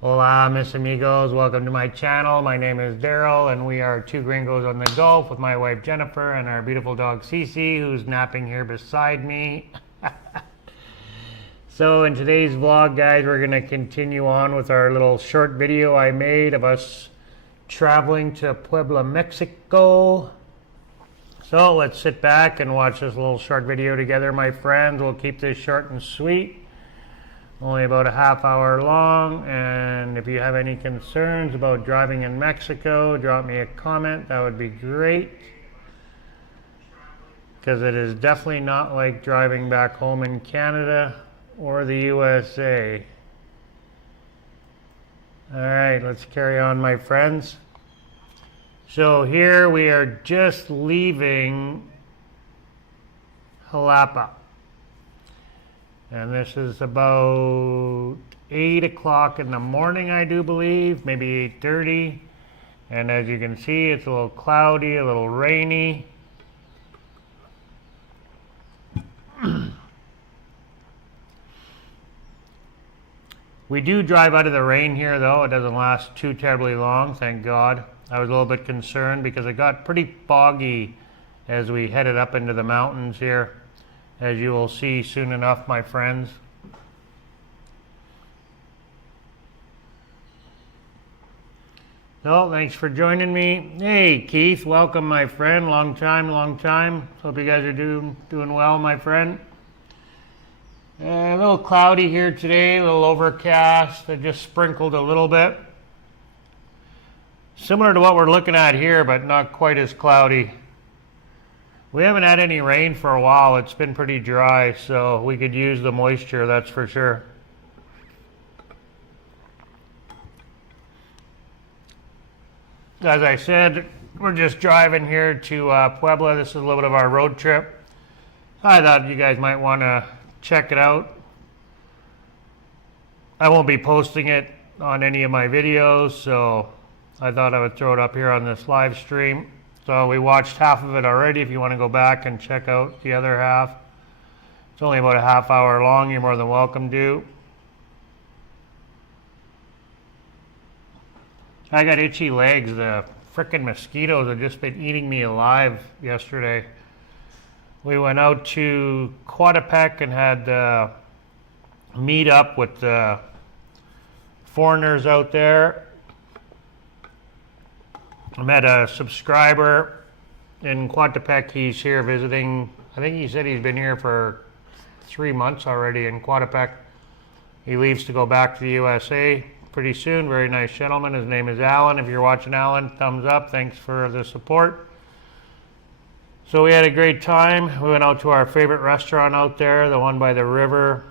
Hola, mis amigos. Welcome to my channel. My name is Daryl, and we are two gringos on the Gulf with my wife Jennifer and our beautiful dog Cece, who's napping here beside me. So in today's vlog, guys, we're going to continue on with our little short video I made of us traveling to Puebla, Mexico. So let's sit back and watch this little short video together, my friends. We'll keep this short and sweet. Only about a half hour long, and if you have any concerns about driving in Mexico, drop me a comment. That would be great, because it is definitely not like driving back home in Canada or the USA. Alright, let's carry on, my friends. So here we are just leaving Jalapa. And this is about 8 o'clock in the morning, I do believe, maybe 8:30. And as you can see, it's a little cloudy, a little rainy. We do drive out of the rain here, though. It doesn't last too terribly long, thank God. I was a little bit concerned because it got pretty foggy as we headed up into the mountains here, as you will see soon enough, my friends. So, thanks for joining me. Hey, Keith, welcome, my friend. Long time, long time. Hope you guys are doing well, my friend. A little cloudy here today, a little overcast. It just sprinkled a little bit. Similar to what we're looking at here, but not quite as cloudy. We haven't had any rain for a while. It's been pretty dry, so we could use the moisture, that's for sure. As I said, we're just driving here to Puebla. This is a little bit of our road trip. I thought you guys might want to check it out. I won't be posting it on any of my videos, so I thought I would throw it up here on this live stream. So we watched half of it already. If you want to go back and check out the other half, it's only about a half hour long. You're more than welcome to. I got itchy legs. The frickin' mosquitoes have just been eating me alive yesterday. We went out to Coatepec and had meet up with the foreigners out there. I met a subscriber in Coatepec. He's here visiting. I think he said he's been here for 3 months already in Coatepec. He leaves to go back to the USA pretty soon. Very nice gentleman. His name is Alan. If you're watching, Alan, thumbs up. Thanks for the support. So we had a great time. We went out to our favorite restaurant out there, the one by the river.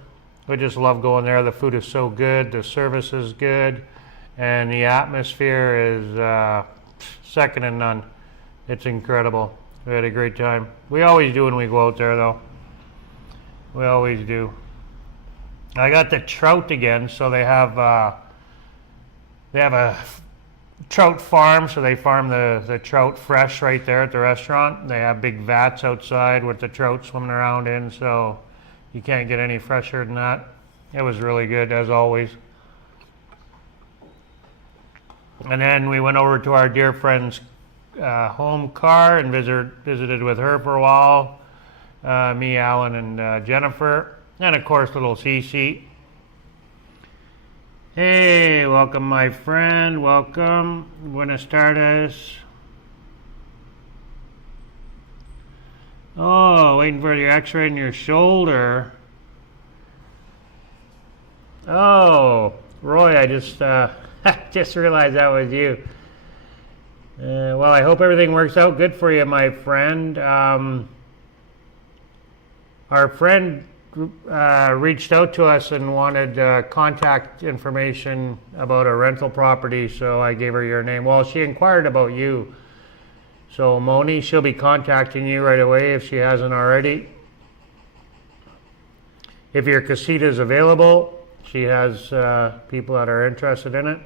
We just love going there. The food is so good. The service is good. And the atmosphere is second to none. It's incredible. We had a great time. We always do when we go out there, though. We always do. I got the trout again. So they have a trout farm. So they farm the trout fresh right there at the restaurant. They have big vats outside with the trout swimming around in. So you can't get any fresher than that. It was really good, as always. And then we went over to our dear friend's home car and visited with her for a while. Me, Alan, and Jennifer. And of course, little Cece. Hey, welcome, my friend. Welcome. Buenas tardes. Oh, waiting for your x-ray in your shoulder. Oh, Roy, I just just realized that was you. Well, I hope everything works out good for you, my friend. Our friend reached out to us and wanted contact information about a rental property, so I gave her your name. Well, she inquired about you. So, Moni, she'll be contacting you right away if she hasn't already. If your casita is available, she has people that are interested in it.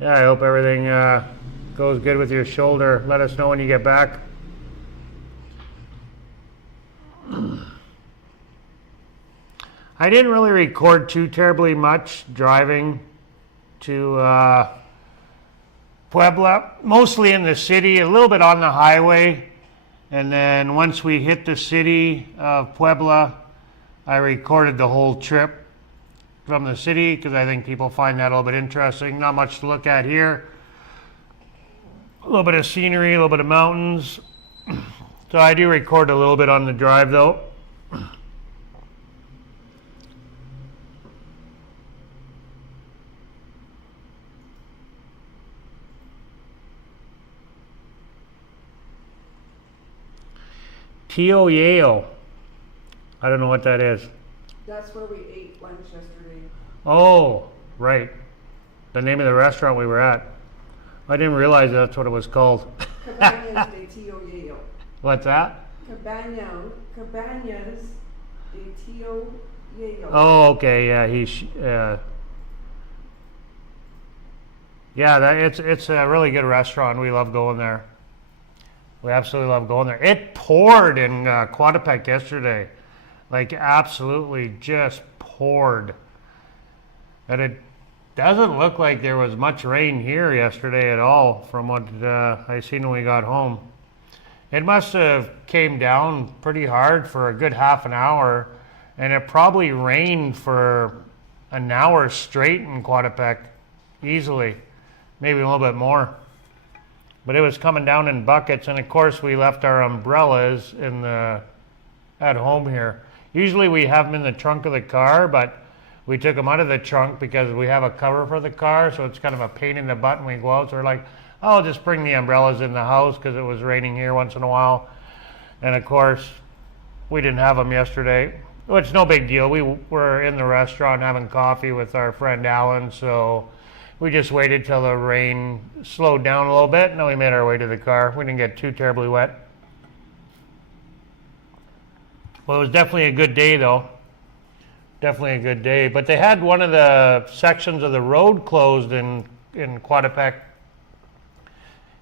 Yeah, I hope everything goes good with your shoulder. Let us know when you get back. I didn't really record too terribly much driving to Puebla, mostly in the city, a little bit on the highway. And then once we hit the city of Puebla, I recorded the whole trip from the city because I think people find that a little bit interesting. Not much to look at here. A little bit of scenery, a little bit of mountains. So I do record a little bit on the drive though. Tio Yale. I don't know what that is. That's where we ate lunch yesterday. Oh, right. The name of the restaurant we were at. I didn't realize that's what it was called. Cabañas de Tio Yale. What's that? Cabañas de Tio Yale. Oh, okay. Yeah, it's a really good restaurant. We love going there. We absolutely love going there. It poured in Coatepec yesterday. Like absolutely just poured. And it doesn't look like there was much rain here yesterday at all from what I seen when we got home. It must have came down pretty hard for a good half an hour, and it probably rained for an hour straight in Coatepec, easily, maybe a little bit more. But it was coming down in buckets, and of course we left our umbrellas at home here. Usually we have them in the trunk of the car, but we took them out of the trunk because we have a cover for the car, so it's kind of a pain in the butt when we go out. So we're like, oh, I'll just bring the umbrellas in the house because it was raining here once in a while. And of course, we didn't have them yesterday. Well, it's no big deal. We were in the restaurant having coffee with our friend Alan, so we just waited till the rain slowed down a little bit, and then we made our way to the car. We didn't get too terribly wet. Well, it was definitely a good day, though. Definitely a good day. But they had one of the sections of the road closed in Coatepec,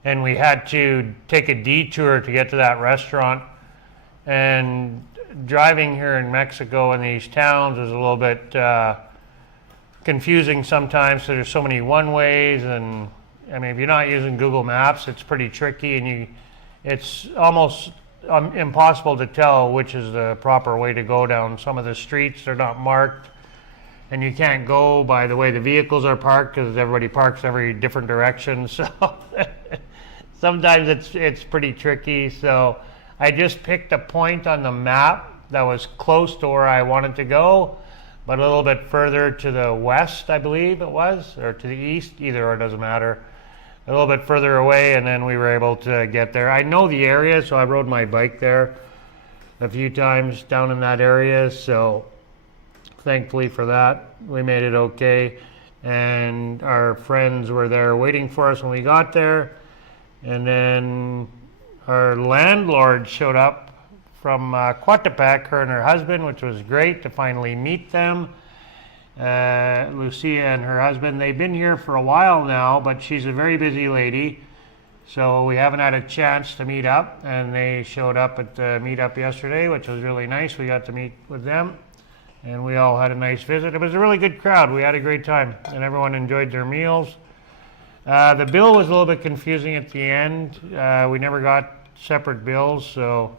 and we had to take a detour to get to that restaurant. And driving here in Mexico in these towns is a little bit confusing sometimes. So there's so many one-ways, and I mean, if you're not using Google Maps, it's pretty tricky, and it's almost impossible to tell which is the proper way to go down some of the streets. They're not marked, and you can't go by the way the vehicles are parked because everybody parks every different direction. So sometimes it's pretty tricky. So I just picked a point on the map that was close to where I wanted to go, but a little bit further to the west, I believe it was, or to the east, either or, it doesn't matter. A little bit further away, and then we were able to get there. I know the area, so I rode my bike there a few times down in that area, so thankfully for that, we made it okay. And our friends were there waiting for us when we got there. And then our landlord showed up from Coatepec, her and her husband, which was great to finally meet them. Lucia and her husband, they've been here for a while now, but she's a very busy lady, so we haven't had a chance to meet up, and they showed up at the meetup yesterday, which was really nice. We got to meet with them, and we all had a nice visit. It was a really good crowd. We had a great time, and everyone enjoyed their meals. The bill was a little bit confusing at the end. We never got separate bills, so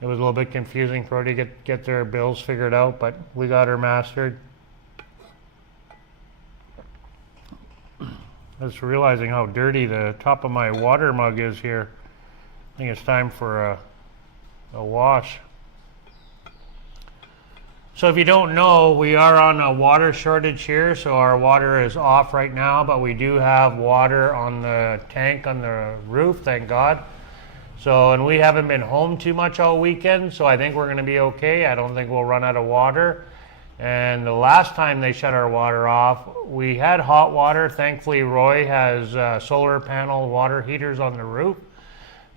it was a little bit confusing for her to get their bills figured out, but we got her mastered. I was realizing how dirty the top of my water mug is here. I think it's time for a wash. So if you don't know, we are on a water shortage here, so our water is off right now, but we do have water on the tank on the roof, thank God. So, and we haven't been home too much all weekend, so I think we're going to be okay. I don't think we'll run out of water. And the last time they shut our water off, we had hot water. Thankfully, Roy has solar panel water heaters on the roof.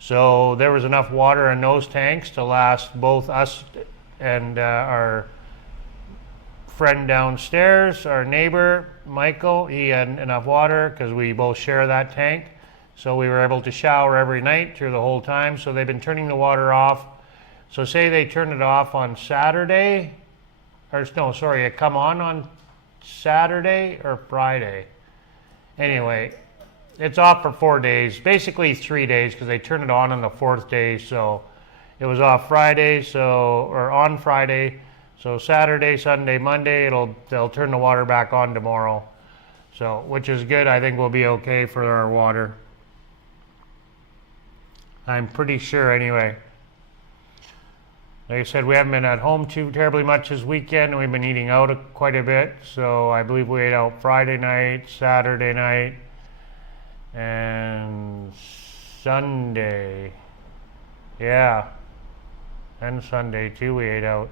So there was enough water in those tanks to last both us and our friend downstairs, our neighbor, Michael. He had enough water because we both share that tank. So we were able to shower every night through the whole time. So they've been turning the water off. So say they turn it off on Saturday, or no, sorry, it come on Saturday or Friday. Anyway, it's off for 4 days, basically 3 days, because they turn it on the fourth day. So it was off Friday, or on Friday. So Saturday, Sunday, Monday, they'll turn the water back on tomorrow. So, which is good. I think we'll be okay for our water. I'm pretty sure anyway. Like I said, we haven't been at home too terribly much this weekend, and we've been eating out quite a bit. So I believe we ate out Friday night, Saturday night, and Sunday. Yeah, and Sunday too we ate out.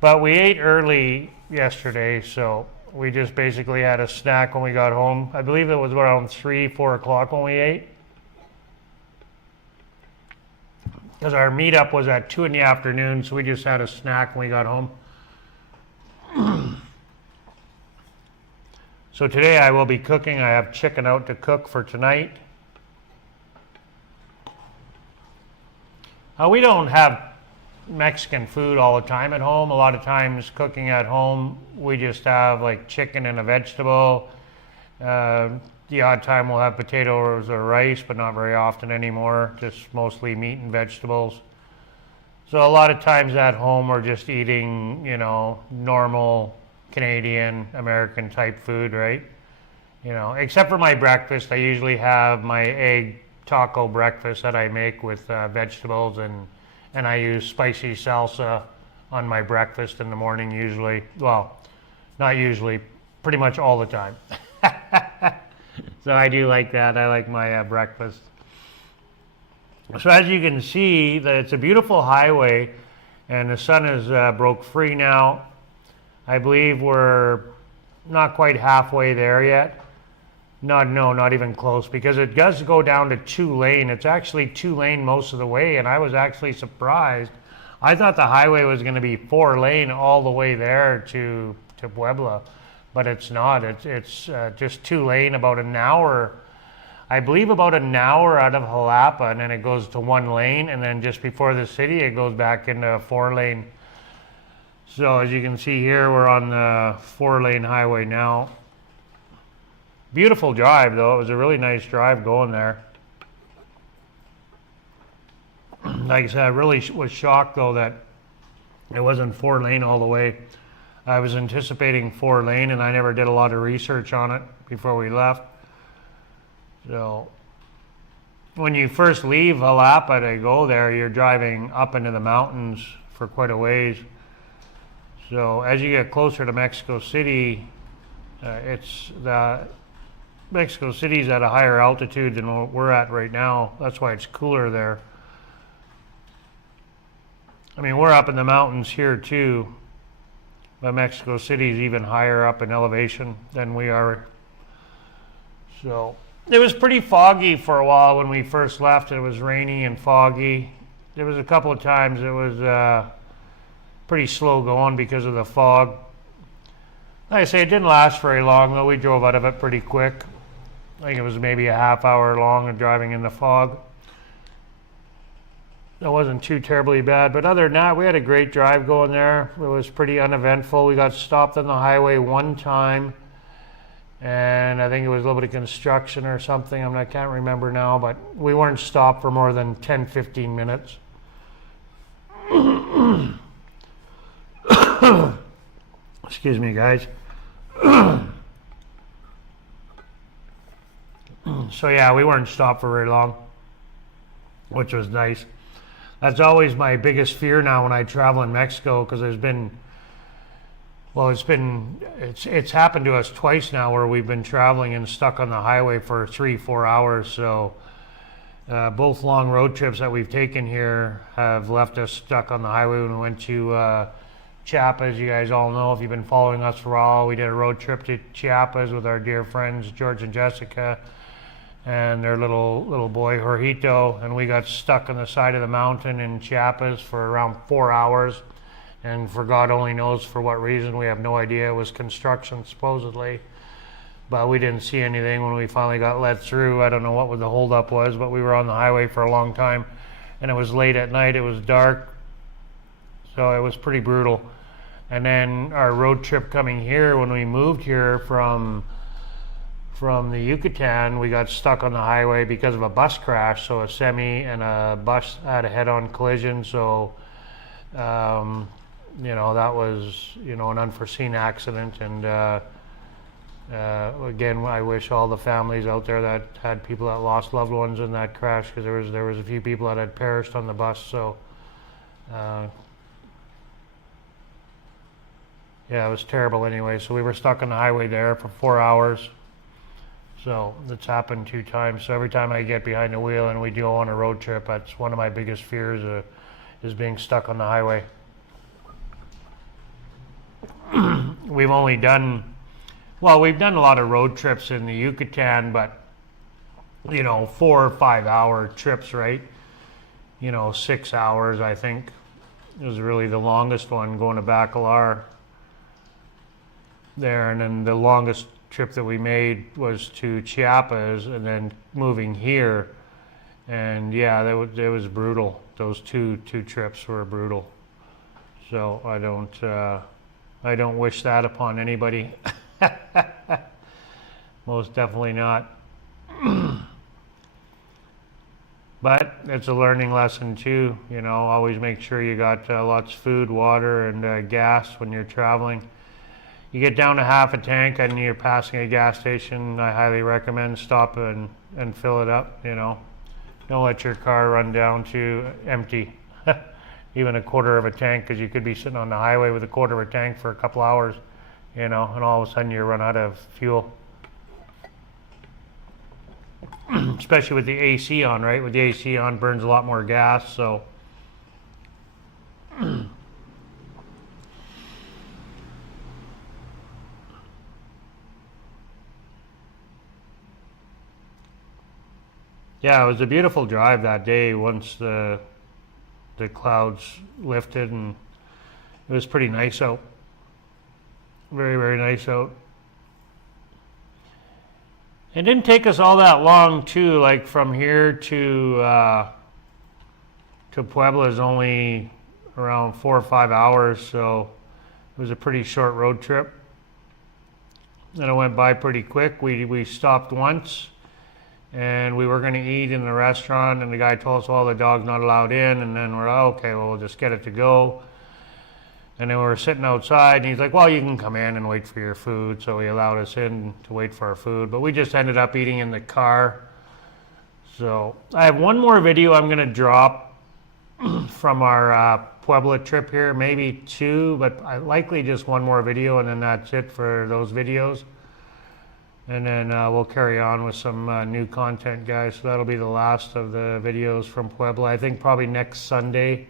But we ate early yesterday, so we just basically had a snack when we got home. I believe it was around 3, 4 o'clock when we ate. Because our meetup was at 2 in the afternoon, so we just had a snack when we got home. So today I will be cooking. I have chicken out to cook for tonight. We don't have Mexican food all the time at home. A lot of times cooking at home, we just have like chicken and a vegetable. The odd time we'll have potatoes or rice, but not very often anymore. Just mostly meat and vegetables. So a lot of times at home we're just eating, normal Canadian, American type food, right? Except for my breakfast. I usually have my egg taco breakfast that I make with vegetables, and I use spicy salsa on my breakfast in the morning usually. Well, not usually, pretty much all the time. So I do like that. I like my breakfast. So as you can see, it's a beautiful highway, and the sun is broke free now. I believe we're not quite halfway there yet. Not even close, because it does go down to 2-lane. It's actually 2-lane most of the way, and I was actually surprised. I thought the highway was going to be 4-lane all the way there to Puebla, but it's not. It's just 2-lane, about an hour. I believe about an hour out of Jalapa, and then it goes to 1 lane, and then just before the city, it goes back into 4-lane. So as you can see here, we're on the 4-lane highway now. Beautiful drive, though. It was a really nice drive going there. Like I said, I really was shocked, though, that it wasn't 4-lane all the way. I was anticipating 4-lane, and I never did a lot of research on it before we left. So when you first leave Jalapa to go there, you're driving up into the mountains for quite a ways. So as you get closer to Mexico City, Mexico City's at a higher altitude than what we're at right now. That's why it's cooler there. I mean, we're up in the mountains here too, but Mexico City's even higher up in elevation than we are. So it was pretty foggy for a while when we first left. It was rainy and foggy. There was a couple of times it was pretty slow going because of the fog. Like I say, it didn't last very long, though. We drove out of it pretty quick. I think it was maybe a half hour long of driving in the fog. It wasn't too terribly bad, but other than that, we had a great drive going there. It was pretty uneventful. We got stopped on the highway one time, and I think it was a little bit of construction or something. I can't remember now, but we weren't stopped for more than 10-15 minutes. Excuse me, guys. So yeah, we weren't stopped for very long, which was nice. That's always my biggest fear now when I travel in Mexico, because it's happened to us twice now where we've been traveling and stuck on the highway for 3-4 hours. So both long road trips that we've taken here have left us stuck on the highway. When we went to Chiapas, you guys all know, if you've been following us for a while, we did a road trip to Chiapas with our dear friends George and Jessica and their little boy Jorgito, and we got stuck on the side of the mountain in Chiapas for around 4 hours, and for God only knows for what reason. We have no idea. It was construction supposedly, but we didn't see anything when we finally got let through. I don't know what the holdup was, but we were on the highway for a long time, and it was late at night. It was dark, so it was pretty brutal. And then our road trip coming here, when we moved here from the Yucatan, we got stuck on the highway because of a bus crash. So a semi and a bus had a head-on collision. So, you know, that was, you know, an unforeseen accident. And again, I wish all the families out there that had people that lost loved ones in that crash, because there was a few people that had perished on the bus. So, yeah, it was terrible anyway. So we were stuck on the highway there for 4 hours. So that's happened 2 times. So every time I get behind the wheel and we go on a road trip, that's one of my biggest fears, is being stuck on the highway. We've done a lot of road trips in the Yucatan, but, you know, 4 or 5 hour trips, right? You know, 6 hours, I think, was really the longest one, going to Bacalar there. And then the longest trip that we made was to Chiapas and then moving here. And yeah, it was brutal. Those two trips were brutal. So I don't wish that upon anybody. Most definitely not. But it's a learning lesson too. You know, always make sure you got lots of food, water, and gas when you're traveling. You get down to half a tank and you're passing a gas station, I highly recommend stop and fill it up. You know, don't let your car run down to empty. Even a quarter of a tank, because you could be sitting on the highway with a quarter of a tank for a couple hours, you know, and all of a sudden you run out of fuel. Especially with the AC on, right? With the AC on, burns a lot more gas, so. Yeah, it was a beautiful drive that day once the clouds lifted, and it was pretty nice out. Very, very nice out. It didn't take us all that long too. Like from here to Puebla is only around 4 or 5 hours, so it was a pretty short road trip. And it went by pretty quick. We stopped once, and we were going to eat in the restaurant, and the guy told us, well, the dog's not allowed in. And then we're, okay, well, we'll just get it to go. And then we were sitting outside, and he's like, well, you can come in and wait for your food. So he allowed us in to wait for our food, but we just ended up eating in the car. So I have one more video I'm going to drop from our Puebla trip here, maybe 2, but likely just one more video, and then that's it for those videos. And then we'll carry on with some new content, guys. So that'll be the last of the videos from Puebla. I think probably next Sunday.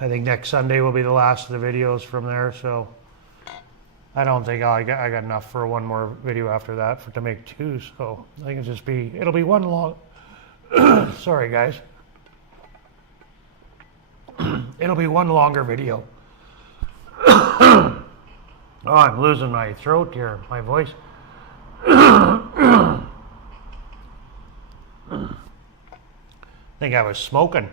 I think next Sunday will be the last of the videos from there. So I don't think I got enough for one more video after that to make 2. So I think it'll be one long. Sorry, guys. It'll be one longer video. Oh, I'm losing my throat here, my voice. I think I was smoking.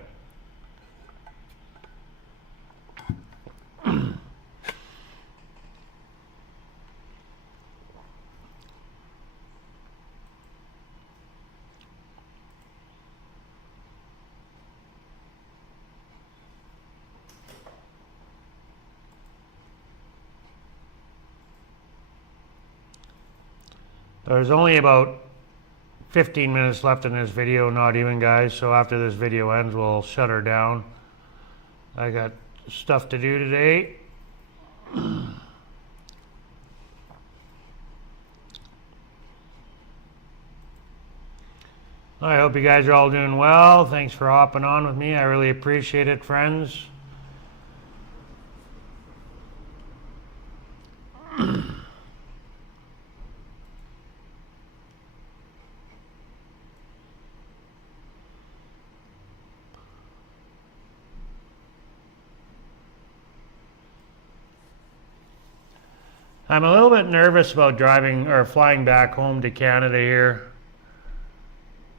There's only about 15 minutes left in this video, not even, guys. So after this video ends, we'll shut her down. I got stuff to do today. I hope you guys are all doing well. Thanks for hopping on with me. I really appreciate it, friends. I'm a little bit nervous about driving or flying back home to Canada here.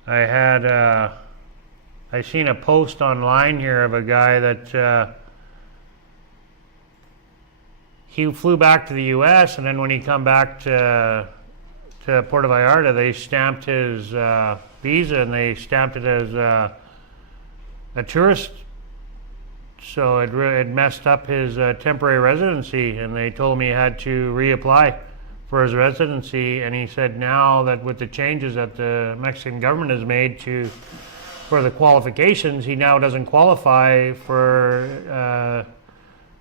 I seen a post online here of a guy that he flew back to the U.S. and then when he come back to Puerto Vallarta, they stamped his visa and they stamped it as a tourist. So it messed up his temporary residency, and they told him he had to reapply for his residency. And he said now that with the changes that the Mexican government has made for the qualifications, he now doesn't qualify for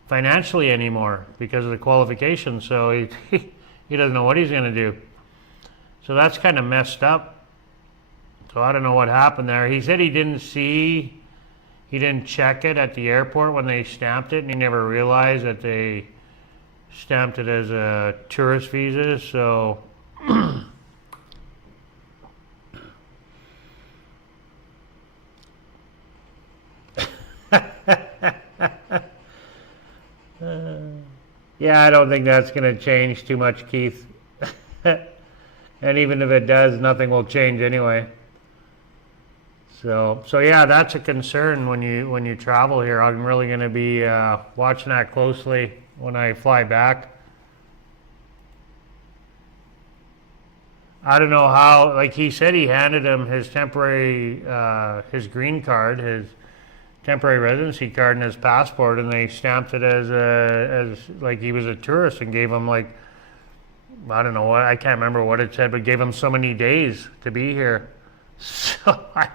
financially anymore because of the qualifications. So he doesn't know what he's going to do. So that's kind of messed up. So I don't know what happened there. He said he didn't check it at the airport when they stamped it, and he never realized that they stamped it as a tourist visa. So yeah, I don't think that's going to change too much, Keith. And even if it does, nothing will change anyway. So yeah, that's a concern when you travel here. I'm really going to be watching that closely when I fly back. I don't know how. Like he said, he handed him his temporary, his green card, his temporary residency card, and his passport, and they stamped it as like he was a tourist and gave him like, I don't know what, I can't remember what it said, but gave him so many days to be here. So I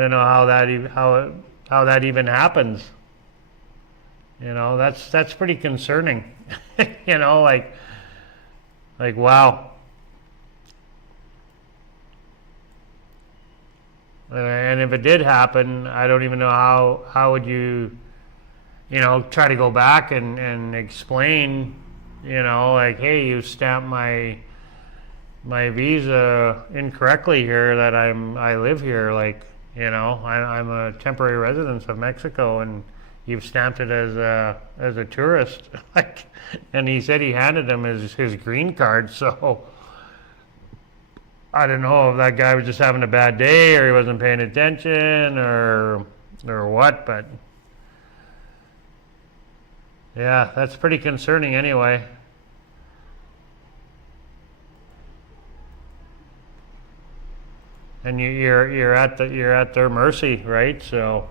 don't know how that even happens. You know, that's pretty concerning. You know, like wow. And if it did happen, I don't even know how would you try to go back and explain, like, hey, you stamped my visa incorrectly here, that I live here, like, I'm a temporary resident of Mexico, and you've stamped it as a tourist. Like, and he said he handed him his green card, so I don't know if that guy was just having a bad day or he wasn't paying attention or what, but yeah, that's pretty concerning anyway. And you're at their mercy, right? So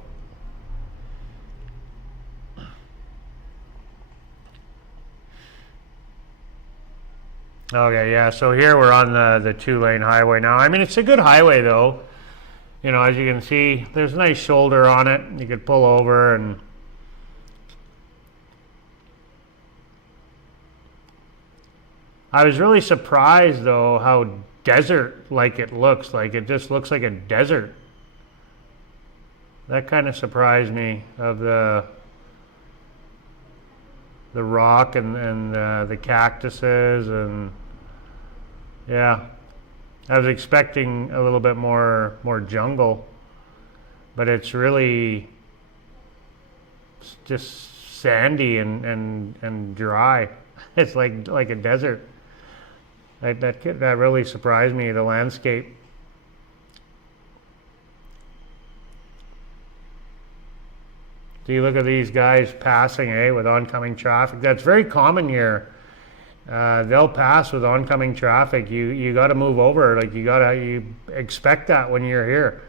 okay, yeah. So here we're on the 2-lane highway now. I mean, it's a good highway though. As you can see, there's a nice shoulder on it. You could pull over and I was really surprised though how desert-like it looks. Like it just looks like a desert. That kind of surprised me, of the rock and the cactuses, and yeah, I was expecting a little bit more jungle, but it's really just sandy and dry. It's like a desert. That really surprised me, the landscape. So you look at these guys passing, with oncoming traffic. That's very common here. They'll pass with oncoming traffic. You got to move over. Like you expect that when you're here.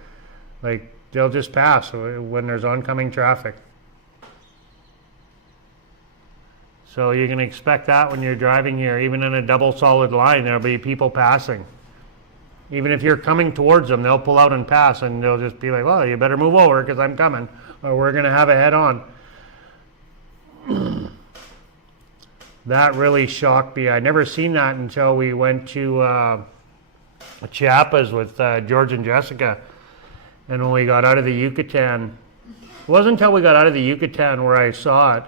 Like they'll just pass when there's oncoming traffic. So you can expect that when you're driving here. Even in a double solid line, there'll be people passing. Even if you're coming towards them, they'll pull out and pass, and they'll just be like, well, you better move over because I'm coming, or we're going to have a head-on. That really shocked me. I'd never seen that until we went to Chiapas with George and Jessica. And when we got out of the Yucatan, it wasn't until we got out of the Yucatan where I saw it.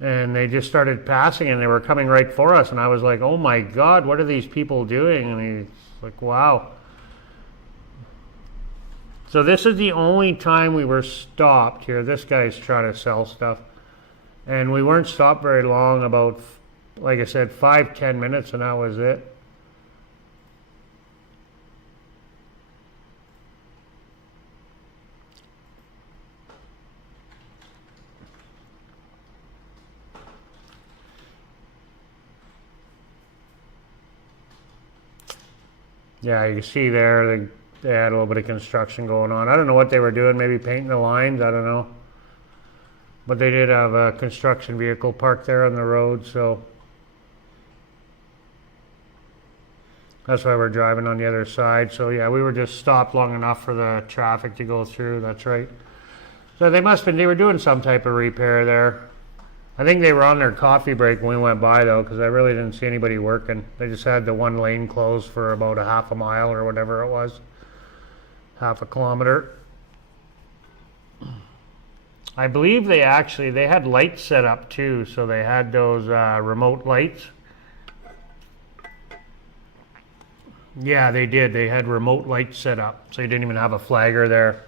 And they just started passing, and they were coming right for us. And I was like, oh my God, what are these people doing? And he's like, wow. So this is the only time we were stopped here. This guy's trying to sell stuff. And we weren't stopped very long, about, like I said, 5-10 minutes, and that was it. Yeah, you see there, they had a little bit of construction going on. I don't know what they were doing, maybe painting the lines, I don't know. But they did have a construction vehicle parked there on the road, so that's why we're driving on the other side. So yeah, we were just stopped long enough for the traffic to go through, that's right. So they were doing some type of repair there. I think they were on their coffee break when we went by though, because I really didn't see anybody working. They just had the one lane closed for about a half a mile or whatever it was. Half a kilometer. I believe they had lights set up too, so they had those remote lights. Yeah, they did. They had remote lights set up, so you didn't even have a flagger there.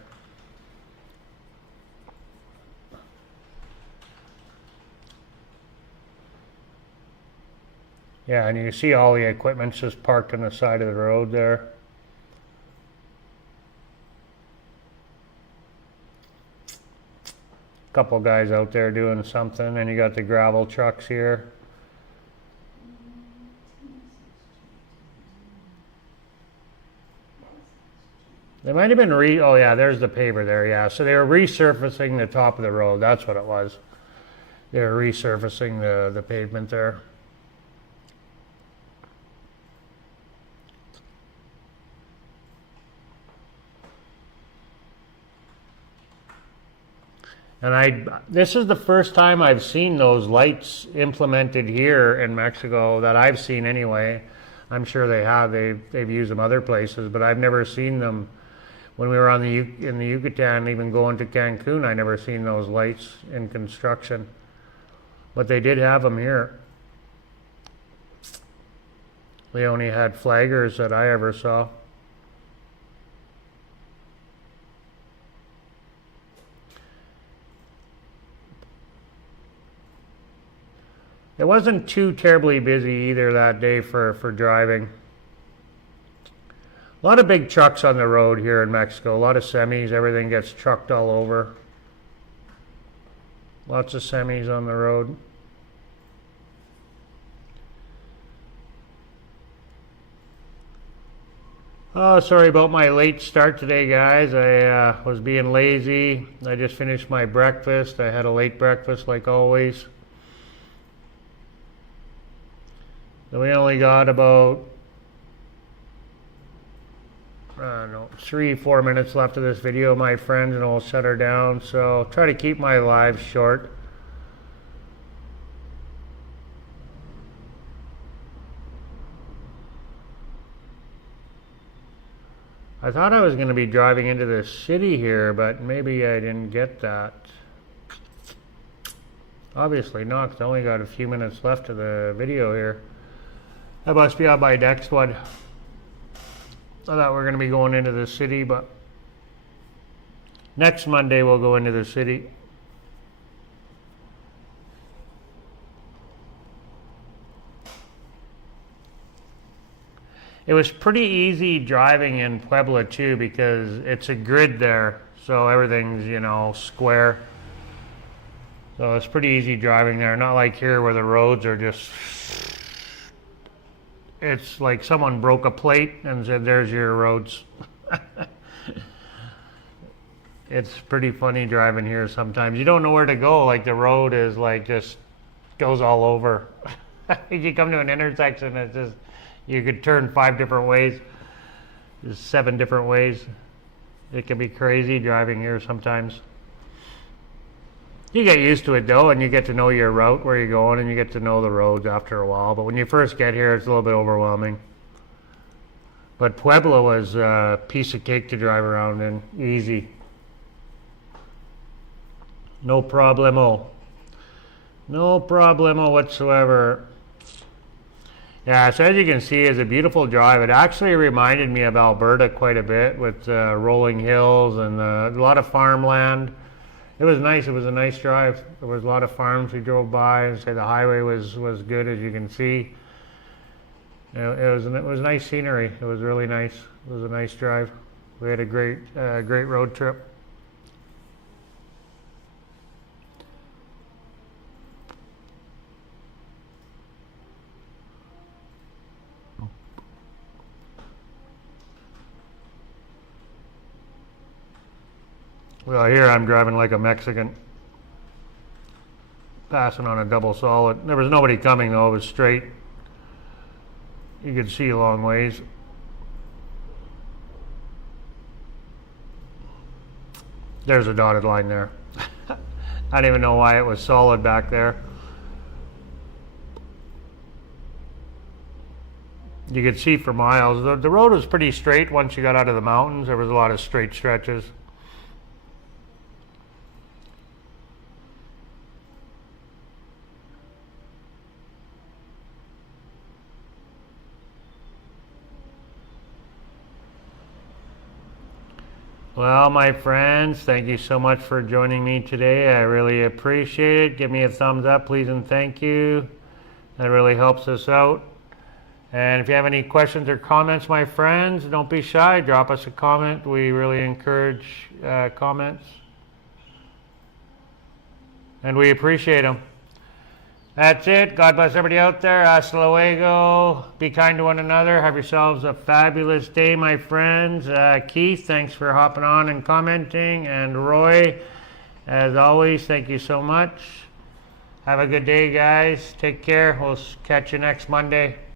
Yeah, and you see all the equipment's just parked on the side of the road there. Couple guys out there doing something, and you got the gravel trucks here. They might have been oh yeah, there's the paver there, yeah. So they were resurfacing the top of the road, that's what it was. They were resurfacing the pavement there. And this is the first time I've seen those lights implemented here in Mexico that I've seen anyway. I'm sure they have. They've used them other places, but I've never seen them. When we were in the Yucatan, even going to Cancun, I never seen those lights in construction. But they did have them here. They only had flaggers that I ever saw. It wasn't too terribly busy either that day for driving. A lot of big trucks on the road here in Mexico. A lot of semis. Everything gets trucked all over. Lots of semis on the road. Oh, sorry about my late start today, guys. I was being lazy. I just finished my breakfast. I had a late breakfast like always. And we only got about, I don't know, 3-4 minutes left of this video, my friends, and I'll shut her down. So try to keep my lives short. I thought I was going to be driving into the city here, but maybe I didn't get that. Obviously not, 'cause I only got a few minutes left of the video here. That must be on my next one. I thought we were going to be going into the city, but next Monday we'll go into the city. It was pretty easy driving in Puebla too, because it's a grid there, so everything's, you know, square. So it's pretty easy driving there, not like here where the roads are just, it's like someone broke a plate and said, there's your roads. It's pretty funny driving here sometimes. You don't know where to go, like the road is like just goes all over. You come to an intersection, it's just, you could turn 5 different ways, just 7 different ways. It can be crazy driving here sometimes. You get used to it though, and you get to know your route, where you're going, and you get to know the roads after a while. But when you first get here, it's a little bit overwhelming. But Puebla was a piece of cake to drive around in, easy. No problemo. No problemo whatsoever. Yeah, so as you can see, it's a beautiful drive. It actually reminded me of Alberta quite a bit, with rolling hills and a lot of farmland. It was nice. It was a nice drive. There was a lot of farms we drove by, and say the highway was good, as you can see. It was nice scenery. It was really nice. It was a nice drive. We had a great road trip. Well, here I'm driving like a Mexican, passing on a double solid. There was nobody coming though, it was straight. You could see a long ways. There's a dotted line there. I don't even know why it was solid back there. You could see for miles. The road was pretty straight once you got out of the mountains. There was a lot of straight stretches. Well, my friends, thank you so much for joining me today. I really appreciate it. Give me a thumbs up, please, and thank you. That really helps us out. And if you have any questions or comments, my friends, don't be shy. Drop us a comment. We really encourage comments. And we appreciate them. That's it. God bless everybody out there. Hasta luego. Be kind to one another. Have yourselves a fabulous day, my friends. Keith, thanks for hopping on and commenting. And Roy, as always, thank you so much. Have a good day, guys. Take care. We'll catch you next Monday.